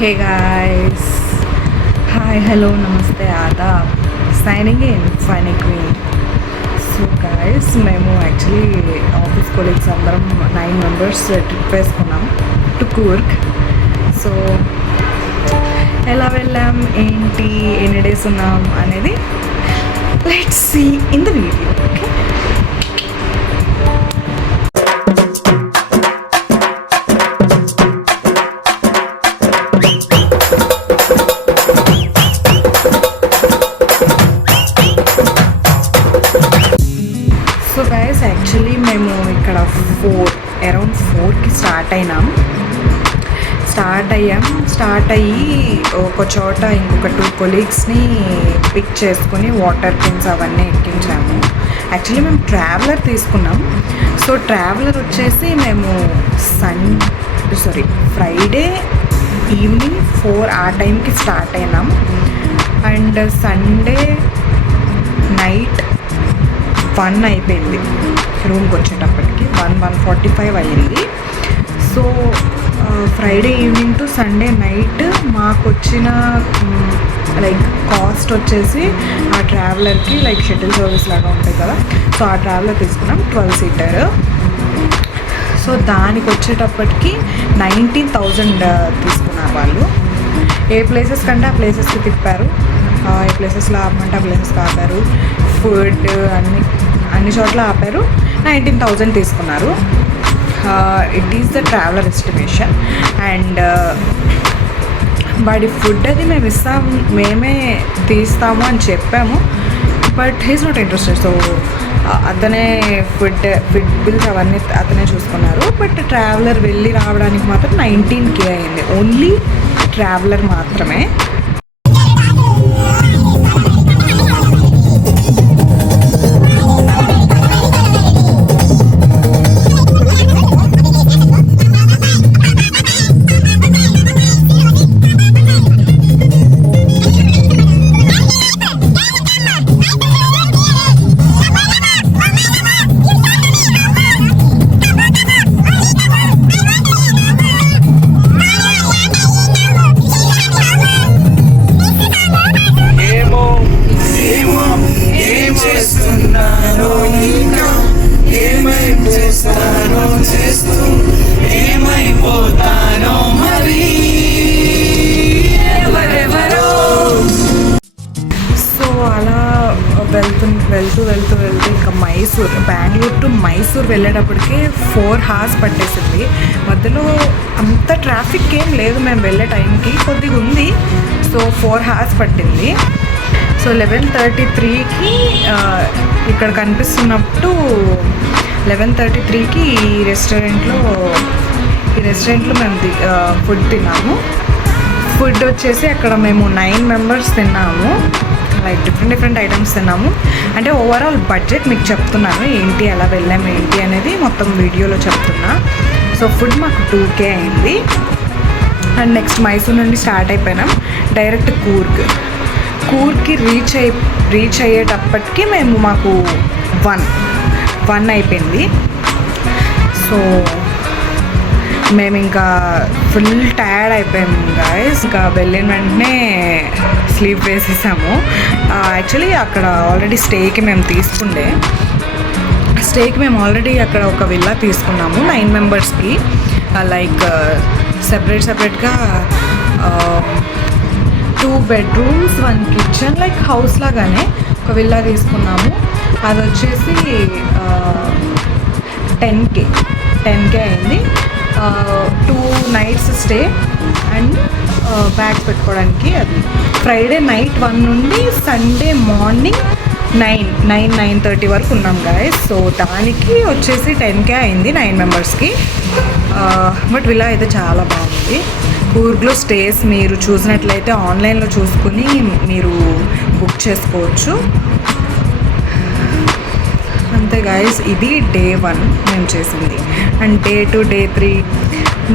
Hey guys, hi, hello, namaste, adab. Signing in, Funny Queen. So guys, మేము actually office colleagues అందరం 9 members trip వేసుకున్నాం to Coorg. So ఎలా వెళ్ళాం, ఏంటి, ఎన్ని డేస్ ఉన్నాం అనేది let's see in the video. Okay, actually మేము ఇక్కడ అరౌండ్ 4కి స్టార్ట్ అయ్యి ఒక చోట ఇంకొక 2 కొలీగ్స్ని పిక్ చేసుకుని వాటర్ కిన్స్ అవన్నీ ఎక్కించాము. యాక్చువల్లీ మేము ట్రావెలర్ తీసుకున్నాం. సో ట్రావెలర్ వచ్చేసి మేము ఫ్రైడే ఈవినింగ్ 4 ఆ టైంకి స్టార్ట్ అయినాం అండ్ సండే నైట్ 1 అయిపోయింది రూమ్కి వచ్చేటప్పటికి. 1:45 అయ్యింది. So Friday evening to Sunday night మాకు వచ్చిన లైక్ కాస్ట్ వచ్చేసి ఆ ట్రావెలర్కి లైక్ షటిల్ సర్వీస్ లాగా ఉంటాయి కదా, సో ఆ ట్రావెలర్ తీసుకున్నాం 12 సీటర్. సో దానికి వచ్చేటప్పటికి 19,000 తీసుకున్నారు వాళ్ళు. ఏ ప్లేసెస్ కంటే ఆ ప్లేసెస్కి తిప్పారు, ఏ ప్లేసెస్లో ఆపమంటే ఆ ప్లేసెస్కి ఆపారు, ఫుడ్ అన్ని చోట్ల ఆపారు. 19,000 తీసుకున్నారు. It is the traveller estimation. And వాడి ఫుడ్ అది మేమే తీస్తాము అని చెప్పాము, but he's not interested. So అతనే ఫుడ్ బిల్స్ అవన్నీ అతనే చూసుకున్నారు. బట్ ట్రావెలర్ వెళ్ళి రావడానికి మాత్రం 19K అయింది, ఓన్లీ ట్రావెలర్ మాత్రమే. వెళ్తూ ఇంకా బెంగళూరు టు మైసూర్ వెళ్ళేటప్పటికి 4 hours పట్టేసింది. మధ్యలో అంత ట్రాఫిక్ ఏం లేదు, మేము వెళ్ళే టైంకి కొద్దిగా ఉంది. సో 4 hours పట్టింది. సో 11:33కి ఇక్కడ కనిపిస్తున్నప్పుడు 11:33కి ఈ రెస్టారెంట్లో మేము ఫుడ్ తిన్నాము. ఫుడ్ వచ్చేసి అక్కడ మేము 9 మెంబర్స్ తిన్నాము. లైక్ డిఫరెంట్ ఐటమ్స్ తిన్నాము. అంటే ఓవరాల్ బడ్జెట్ మీకు చెప్తున్నాను, ఏంటి ఎలా వెళ్ళాము ఏంటి అనేది మొత్తం వీడియోలో చెప్తున్నా. సో ఫుడ్ మాకు 2K అయింది. అండ్ నెక్స్ట్ మైసూర్ నుండి స్టార్ట్ అయిపోయినాం డైరెక్ట్ కూర్గ్కి రీచ్ అయ్యేటప్పటికి మాకు 1 అయిపోయింది. సో మేము ఇంకా ఫుల్ టైర్డ్ అయిపోయాము గాయస్. ఇంకా వెళ్ళిన వెంటనే స్లీప్ వేసేసాము. యాక్చువల్లీ అక్కడ ఆల్రెడీ స్టేకి మేము ఆల్రెడీ అక్కడ ఒక విల్లా తీసుకున్నాము 9 మెంబర్స్కి. లైక్ సెపరేట్గా 2 bedrooms 1 kitchen లైక్ హౌస్ లాగానే ఒక విల్లా తీసుకున్నాము. అది వచ్చేసి 10K అయింది. 2 nights స్టే అండ్ బ్యాగ్స్ పెట్టుకోవడానికి. అది ఫ్రైడే నైట్ 1 నుండి సండే మార్నింగ్ 9:30 వరకు ఉన్నాం గాయస్. సో దానికి వచ్చేసి 10K అయింది 9 మెంబర్స్కి. బట్ విలా అయితే చాలా బాగుంది. కూర్గ్లో స్టేస్ మీరు చూసినట్లయితే ఆన్లైన్లో చూసుకుని మీరు బుక్ చేసుకోవచ్చు. అంతే గాయస్, ఇది డే 1 మేము చేసింది. అండ్ డే 2 డే 3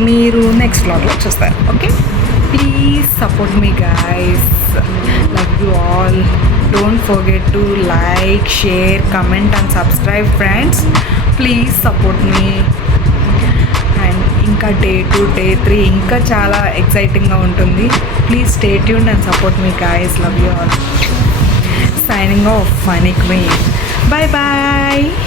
మీరు నెక్స్ట్ వ్లాగ్లో చూస్తారు. Okay, please support me guys. Love you all. Don't forget to like, share, comment and subscribe friends. Please support me. And ఇంకా డే 2 డే 3 ఇంకా చాలా ఎక్సైటింగ్గా ఉంటుంది. Please stay tuned and support me guys. Love you all. Signing off, Funny Queen. Bye bye.